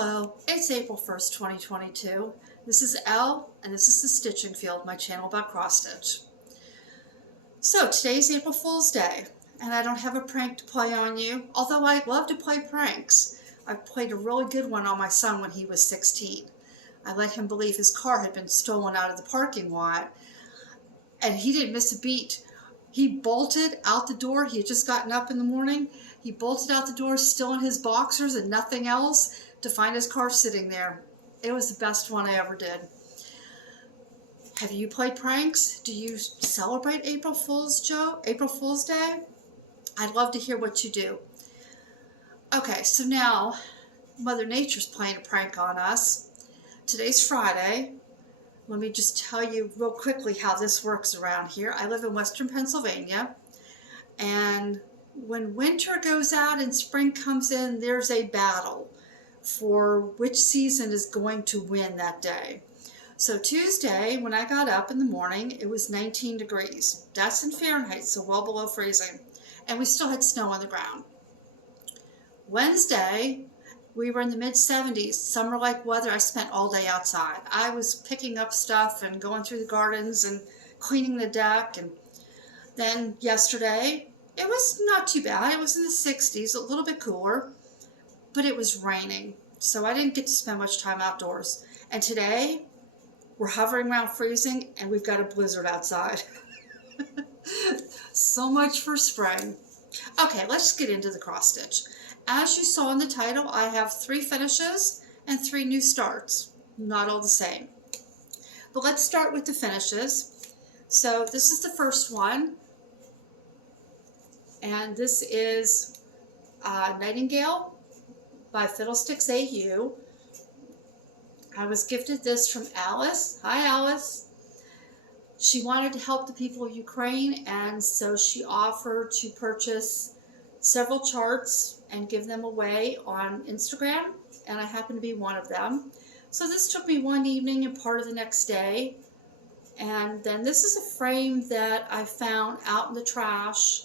Hello, it's April 1st, 2022. This is Elle, and this is the Stitching Field, my channel about cross stitch. So today's April Fool's Day, and I don't have a prank to play on you, although I love to play pranks. I played a really good one on my son when he was 16. I let him believe his car had been stolen out of the parking lot, and he didn't miss a beat. He bolted out the door. He had just gotten up in the morning. He bolted out the door, still in his boxers and nothing else, to find his car sitting there. It was the best one I ever did. Have you played pranks? Do you celebrate April Fool's Day? I'd love to hear what you do. Okay, so now Mother Nature's playing a prank on us. Today's Friday. Let me just tell you real quickly how this works around here. I live in Western Pennsylvania, and when winter goes out and spring comes in, there's a battle for which season is going to win that day. So Tuesday, when I got up in the morning, it was 19 degrees. That's in Fahrenheit, so well below freezing. And we still had snow on the ground. Wednesday, we were in the mid-70s, summer-like weather. I spent all day outside. I was picking up stuff and going through the gardens and cleaning the deck. And then yesterday, it was not too bad. It was in the 60s, a little bit cooler, but it was raining, so I didn't get to spend much time outdoors. And today, we're hovering around freezing, and we've got a blizzard outside. So much for spring. Okay, let's get into the cross stitch. As you saw in the title, I have 3 finishes and 3 new starts. Not all the same. But let's start with the finishes. So this is the first one. And this is Nightingale by FiddlesticksAU. I was gifted this from Alice. Hi, Alice. She wanted to help the people of Ukraine, and so she offered to purchase several charts and give them away on Instagram, and I happen to be one of them. So this took me one evening and part of the next day. And then this is a frame that I found out in the trash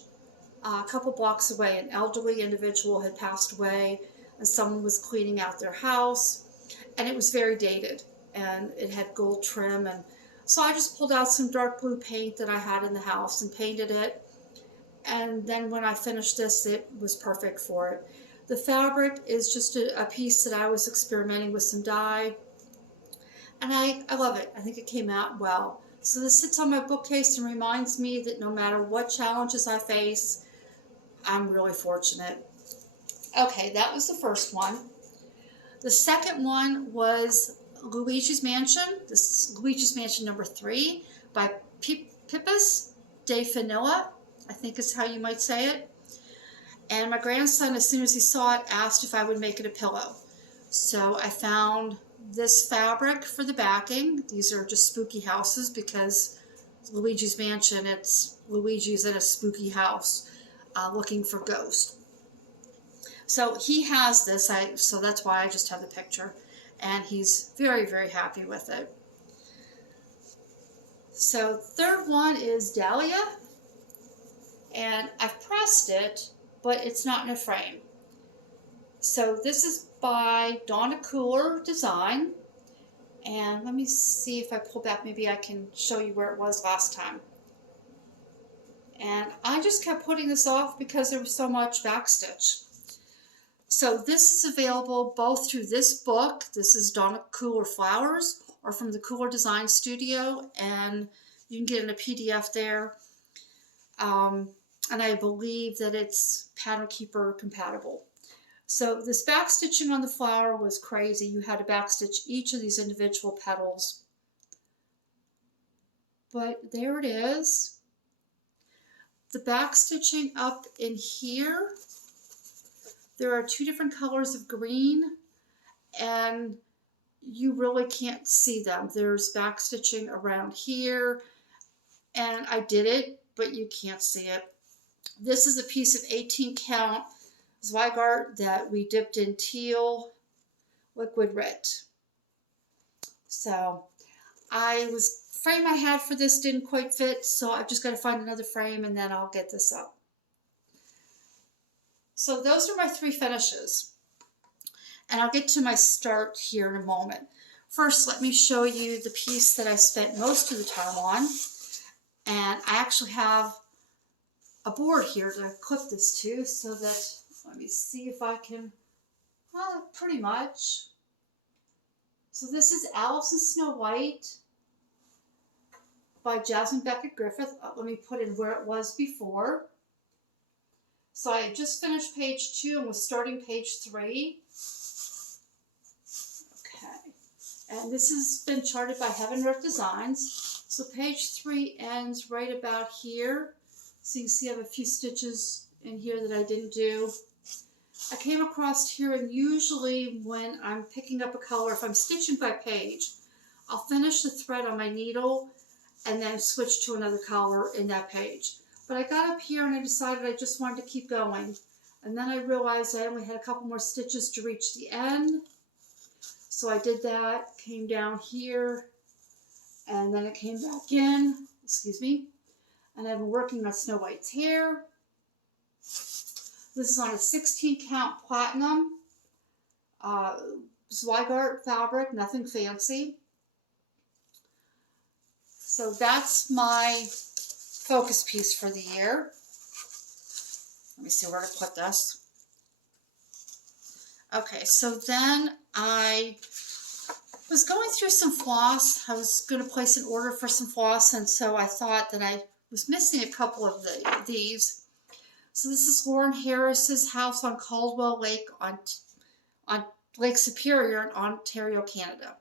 a couple blocks away. An elderly individual had passed away, and someone was cleaning out their house, and it was very dated, and it had gold trim. And so I just pulled out some dark blue paint that I had in the house and painted it. And then when I finished this, it was perfect for it. The fabric is just a piece that I was experimenting with some dye, and I love it. I think it came out well. So this sits on my bookcase and reminds me that no matter what challenges I face, I'm really fortunate. Okay, that was the first one. The second one was Luigi's Mansion. This is Luigi's Mansion number 3 by Pipasdefanilla, I think is how you might say it. And my grandson, as soon as he saw it, asked if I would make it a pillow. So I found this fabric for the backing. These are just spooky houses because Luigi's Mansion, it's Luigi's in a spooky house looking for ghosts. So he has this, so that's why I just have the picture. And he's very, very happy with it. So third one is Dahlia. And I've pressed it, but it's not in a frame. So this is by Donna Kooler design. And let me see if I pull back, maybe I can show you where it was last time. And I just kept putting this off because there was so much backstitch. So this is available both through this book. This is Donna Kooler Flowers, or from the Kooler Design Studio, and you can get it in a PDF there. And I believe that it's Pattern Keeper compatible. So this backstitching on the flower was crazy. You had to backstitch each of these individual petals. But there it is. The backstitching up in here, there are 2 different colors of green, and you really can't see them. There's backstitching around here, and I did it, but you can't see it. This is a piece of 18 count Zweigart that we dipped in teal liquid red. So frame I had for this didn't quite fit, so I've just got to find another frame and then I'll get this up. So those are my 3 finishes. And I'll get to my start here in a moment. First, let me show you the piece that I spent most of the time on. And I actually have a board here to clip this to, so that, let me see if I can, well, pretty much. So this is Alice in Snow White by Jasmine Beckett Griffith. Let me put in where it was before. So I just finished page 2 and was starting page 3. Okay. And this has been charted by Heaven and Earth Designs. So page 3 ends right about here. So you can see I have a few stitches in here that I didn't do. I came across here, and usually when I'm picking up a color, if I'm stitching by page, I'll finish the thread on my needle and then switch to another color in that page. But I got up here and I decided I just wanted to keep going. And then I realized I only had a couple more stitches to reach the end. So I did that, came down here, and then it came back in, excuse me. And I've been working on Snow White's hair. This is on a 16 count platinum Zweigart fabric, nothing fancy. So that's my focus piece for the year. Let me see where to put this. Okay, so then I was going through some floss. I was going to place an order for some floss, and so I thought that I was missing a couple of these. So this is Lawren Harris's house on Caldwell Lake on Lake Superior in Ontario, Canada.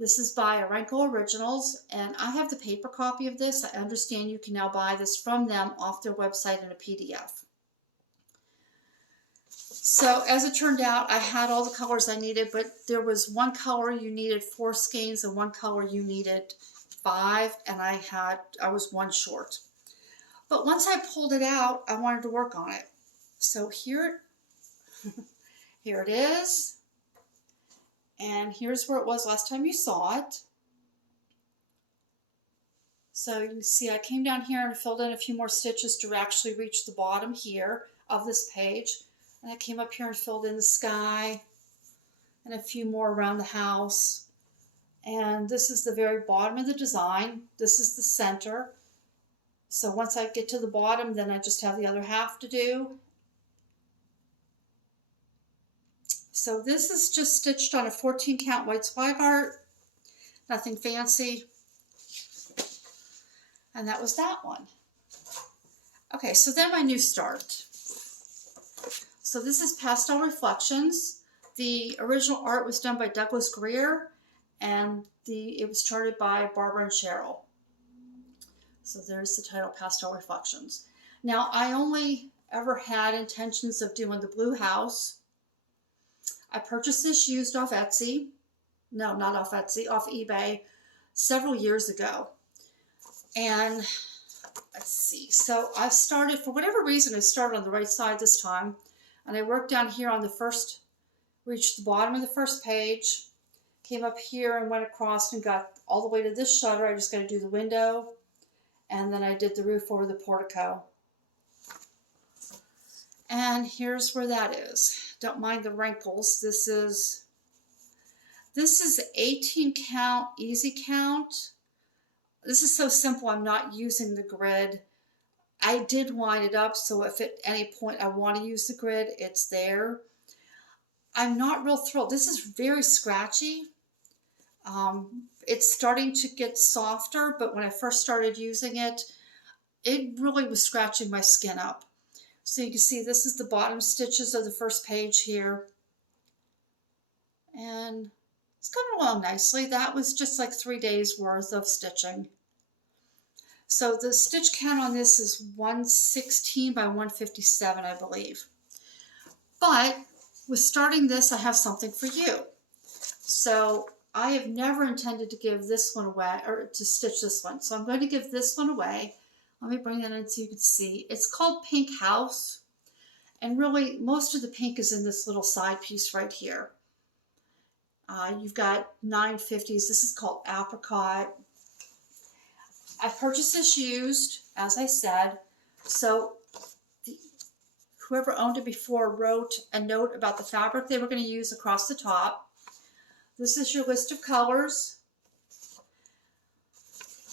This is by Orenco Originals, and I have the paper copy of this. I understand you can now buy this from them off their website in a PDF. So as it turned out, I had all the colors I needed, but there was one color you needed 4 skeins and one color you needed 5, and I was 1 short. But once I pulled it out, I wanted to work on it. So here it is. And here's where it was last time you saw it. So you can see I came down here and filled in a few more stitches to actually reach the bottom here of this page. And I came up here and filled in the sky and a few more around the house. And this is the very bottom of the design. This is the center. So once I get to the bottom, then I just have the other half to do. So this is just stitched on a 14 count white Zweigart, nothing fancy. And that was that one. Okay, so then my new start. So this is Pastel Reflections. The original art was done by Douglas Greer, and it was charted by Barbara and Cheryl. So there's the title, Pastel Reflections. Now, I only ever had intentions of doing the blue house. I purchased this used off Etsy. No, not off Etsy, off eBay several years ago. And let's see. So I started, for whatever reason, I started on the right side this time. And I worked down here on the first, reached the bottom of the first page, came up here and went across and got all the way to this shutter. I just got to do the window. And then I did the roof over the portico. And here's where that is. Don't mind the wrinkles. This is 18 count, easy count. This is so simple, I'm not using the grid. I did wind it up, so if at any point I want to use the grid, it's there. I'm not real thrilled. This is very scratchy. It's starting to get softer, but when I first started using it, it really was scratching my skin up. So you can see this is the bottom stitches of the first page here. And it's coming along nicely. That was just like 3 days worth of stitching. So the stitch count on this is 116 by 157, I believe. But with starting this, I have something for you. So I have never intended to give this one away, or to stitch this one. So I'm going to give this one away. Let me bring that in so you can see. It's called Pink House. And really, most of the pink is in this little side piece right here. You've got 950s. This is called Apricot. I purchased this used, as I said. So whoever owned it before wrote a note about the fabric they were going to use across the top. This is your list of colors.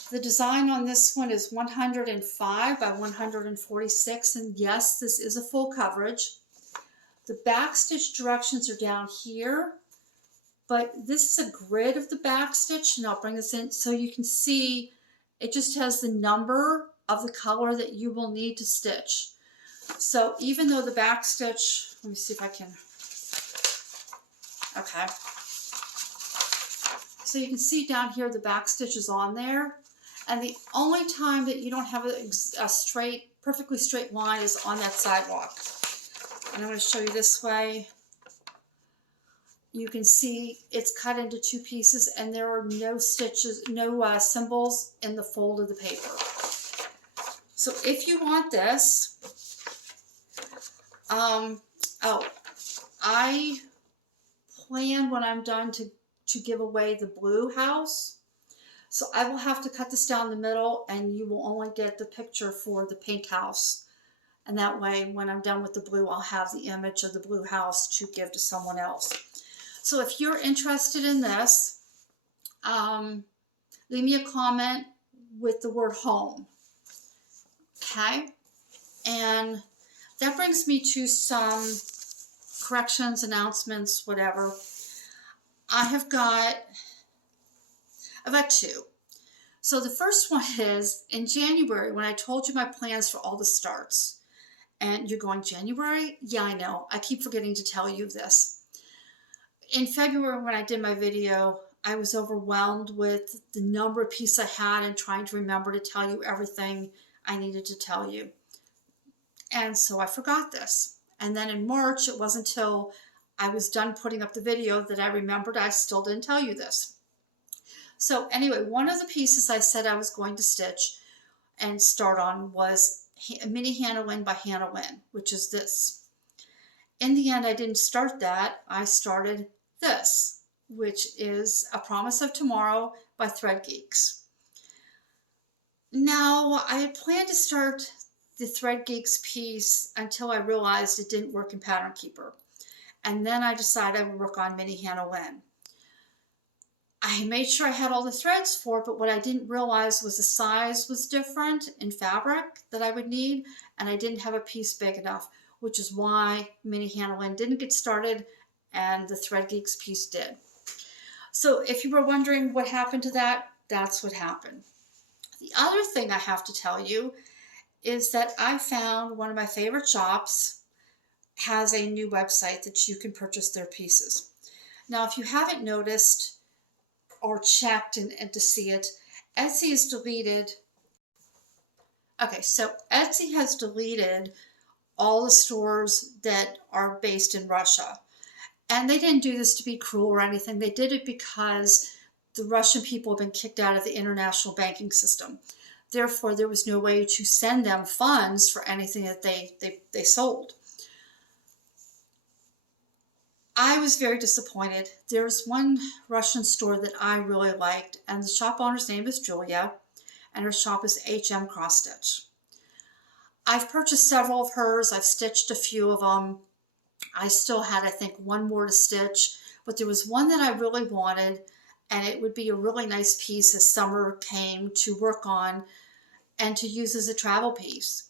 The design on this one is 105 by 146, and yes, this is a full coverage. The back stitch directions are down here, but this is a grid of the back stitch, and I'll bring this in so you can see it just has the number of the color that you will need to stitch. So even though the back stitch, let me see if I can, okay. So you can see down here the back stitch is on there. And the only time that you don't have a straight, perfectly straight line is on that sidewalk. And I'm going to show you this way. You can see it's cut into two pieces and there are no stitches, no symbols in the fold of the paper. So if you want this, I plan when I'm done to give away the blue house. So I will have to cut this down the middle and you will only get the picture for the pink house. And that way, when I'm done with the blue, I'll have the image of the blue house to give to someone else. So if you're interested in this, leave me a comment with the word home. Okay? And that brings me to some corrections, announcements, whatever. I've got two. So the first one is in January when I told you my plans for all the starts. And you're going, January? Yeah, I know. I keep forgetting to tell you this. In February when I did my video, I was overwhelmed with the number of pieces I had and trying to remember to tell you everything I needed to tell you. And so I forgot this. And then in March, it wasn't until I was done putting up the video that I remembered I still didn't tell you this. So anyway, one of the pieces I said I was going to stitch and start on was Mini Hannah Lynn by Hannah Lynn, which is this. In the end, I didn't start that. I started this, which is A Promise of Tomorrow by Thread Geeks. Now, I had planned to start the Thread Geeks piece until I realized it didn't work in Pattern Keeper. And then I decided I would work on Mini Hannah Lynn. I made sure I had all the threads for it, but what I didn't realize was the size was different in fabric that I would need, and I didn't have a piece big enough, which is why Mini Hannah Lynn didn't get started and the Thread Geeks piece did. So if you were wondering what happened to that, that's what happened. The other thing I have to tell you is that I found one of my favorite shops has a new website that you can purchase their pieces. Now, if you haven't noticed or checked and to see it, Etsy is deleted. Okay, so Etsy has deleted all the stores that are based in Russia. And they didn't do this to be cruel or anything. They did it because the Russian people have been kicked out of the international banking system. Therefore, there was no way to send them funds for anything that they sold. I was very disappointed. There's one Russian store that I really liked, and the shop owner's name is Julia, and her shop is HMcrossstitch. I've purchased several of hers. I've stitched a few of them. I still had, I think, one more to stitch, but there was one that I really wanted, and it would be a really nice piece as summer came to work on and to use as a travel piece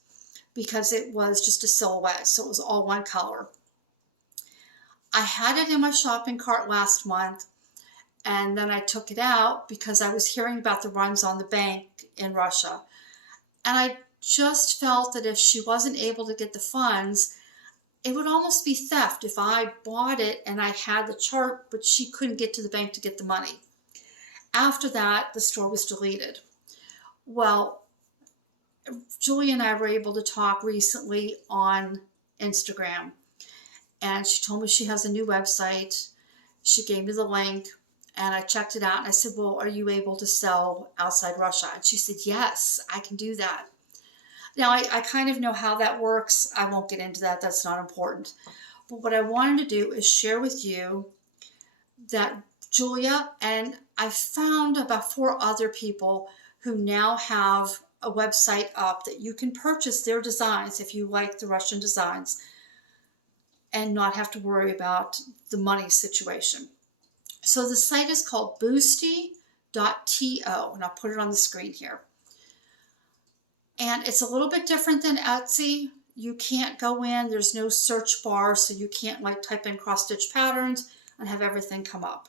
because it was just a silhouette, so it was all one color. I had it in my shopping cart last month, and then I took it out because I was hearing about the runs on the bank in Russia. And I just felt that if she wasn't able to get the funds, it would almost be theft if I bought it and I had the chart, but she couldn't get to the bank to get the money. After that, the store was deleted. Well, Julie and I were able to talk recently on Instagram. And she told me she has a new website. She gave me the link and I checked it out and I said, well, are you able to sell outside Russia? And she said, yes, I can do that. Now, I kind of know how that works. I won't get into that. That's not important. But what I wanted to do is share with you that Julia and I found about 4 other people who now have a website up that you can purchase their designs if you like the Russian designs. and not have to worry about the money situation. So the site is called Boosty.to, and I'll put it on the screen here. And it's a little bit different than Etsy. You can't go in, there's no search bar, so you can't like type in cross stitch patterns and have everything come up.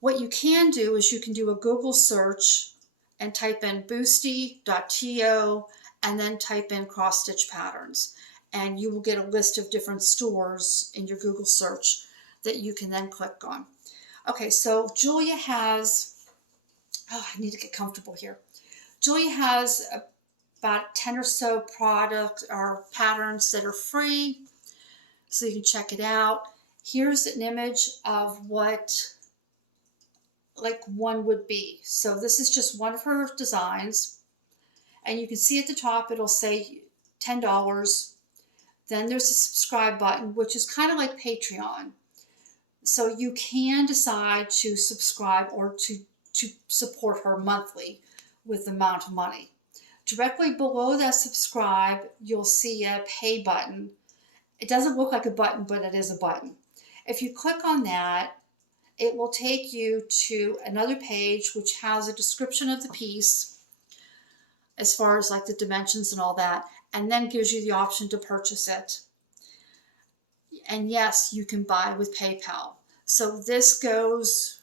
What you can do is you can do a Google search and type in Boosty.to and then type in cross stitch patterns. And you will get a list of different stores in your Google search that you can then click on. Okay, so Julia has, I need to get comfortable here. Julia has about 10 or so products or patterns that are free, so you can check it out. Here's an image of what like one would be. So this is just one of her designs, and you can see at the top it'll say $10. Then there's a subscribe button, which is kind of like Patreon. So you can decide to subscribe or to support her monthly with the amount of money. Directly below that subscribe, you'll see a pay button. It doesn't look like a button, but it is a button. If you click on that, it will take you to another page which has a description of the piece as far as like the dimensions and all that, and then gives you the option to purchase it. And yes, you can buy with PayPal. So this goes,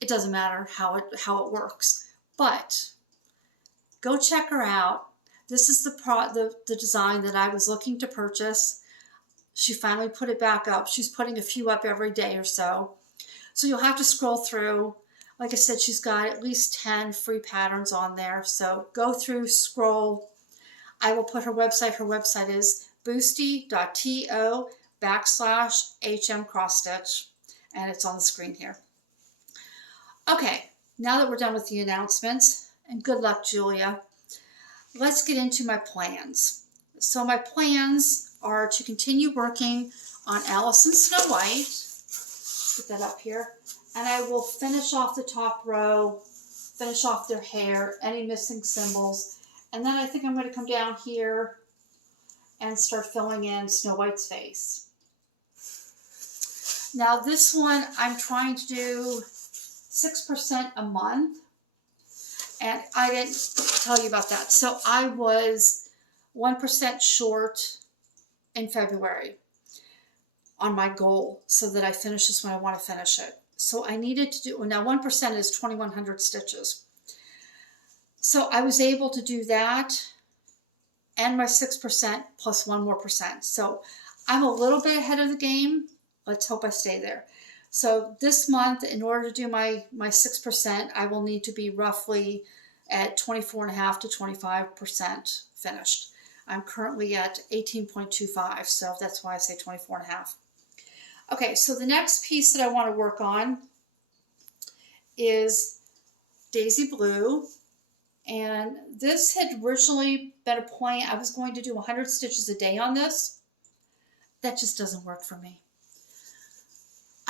it doesn't matter how it works, but go check her out. This is the design that I was looking to purchase. She finally put it back up. She's putting a few up every day or so. So you'll have to scroll through. Like I said, she's got at least 10 free patterns on there. So go through, scroll. I will put her website. Her website is boosty.to/HMcrossstitch. And it's on the screen here. Okay, now that we're done with the announcements, and good luck, Julia, let's get into my plans. So my plans are to continue working on Alice and Snow White. Put that up here. And I will finish off the top row, finish off their hair, any missing symbols. And then I think I'm going to come down here and start filling in Snow White's face. Now this one I'm trying to do 6% a month. And I didn't tell you about that. So I was 1% short in February on my goal so that I finish this when I want to finish it. So I needed to do, now 1% is 2,100 stitches. So I was able to do that and my 6% plus 1 more percent. So I'm a little bit ahead of the game. Let's hope I stay there. So this month, in order to do my 6%, I will need to be roughly at 24.5 to 25% finished. I'm currently at 18.25, so that's why I say 24.5. Okay, so the next piece that I want to work on is Daisy Blue. And this had originally been a point, I was going to do 100 stitches a day on this. That just doesn't work for me.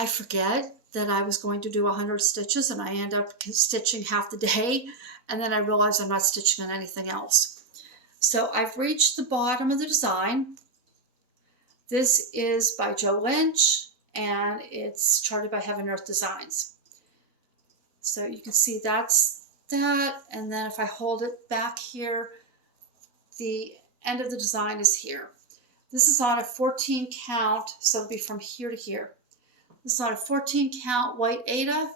I forget that I was going to do 100 stitches and I end up stitching half the day, and then I realize I'm not stitching on anything else. So I've reached the bottom of the design. This is by Jo Lynch and it's charted by Heaven Earth Designs. So you can see that's that, and then if I hold it back here, the end of the design is here. This is on a 14 count, so it'll be from here to here. This is on a 14 count white Aida,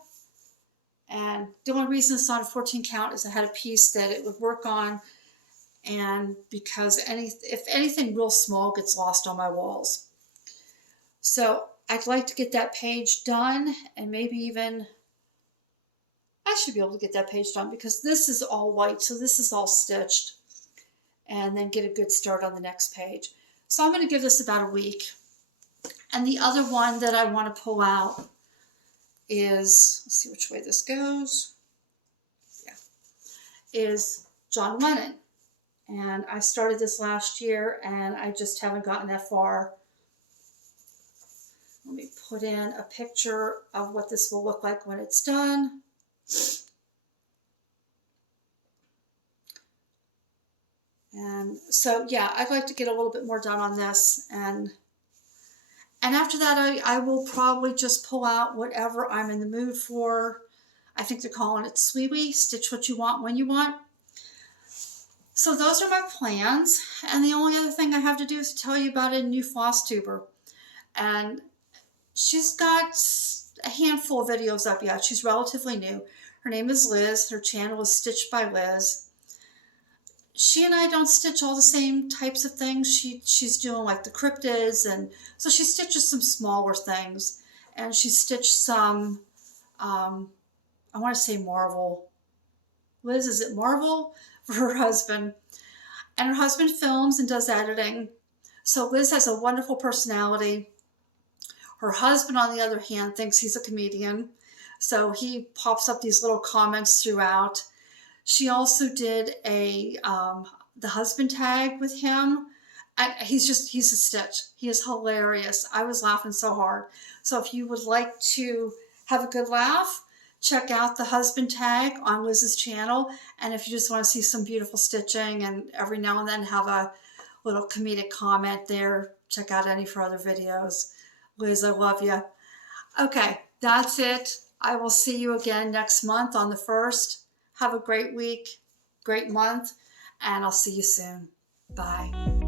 and the only reason it's on a 14 count is I had a piece that it would work on, and because if anything real small gets lost on my walls. So I'd like to get that page done, and maybe even, I should be able to get that page done because this is all white, so this is all stitched, and then get a good start on the next page. So I'm going to give this about a week. And the other one that I want to pull out is, let's see which way this goes. Yeah, is John Lennon. And I started this last year and I just haven't gotten that far. Let me put in a picture of what this will look like when it's done. And so, yeah, I'd like to get a little bit more done on this and And after that, I will probably just pull out whatever I'm in the mood for. I think they're calling it Sweetie, stitch what you want when you want. So those are my plans. And the only other thing I have to do is tell you about a new Flosstuber. And she's got a handful of videos up yet. She's relatively new. Her name is Liz. Her channel is Stitched by Liz. She and I don't stitch all the same types of things. She's doing like the cryptids, and so she stitches some smaller things. And she stitched some, I want to say Marvel. Liz, is it Marvel? For her husband. And her husband films and does editing. So Liz has a wonderful personality. Her husband, on the other hand, thinks he's a comedian. So he pops up these little comments throughout. She also did the husband tag with him. And he's a stitch. He is hilarious. I was laughing so hard. So if you would like to have a good laugh, check out the husband tag on Liz's channel. And if you just want to see some beautiful stitching and every now and then have a little comedic comment there, check out any of her other videos. Liz, I love you. Okay, that's it. I will see you again next month on the 1st. Have a great week, great month, and I'll see you soon. Bye.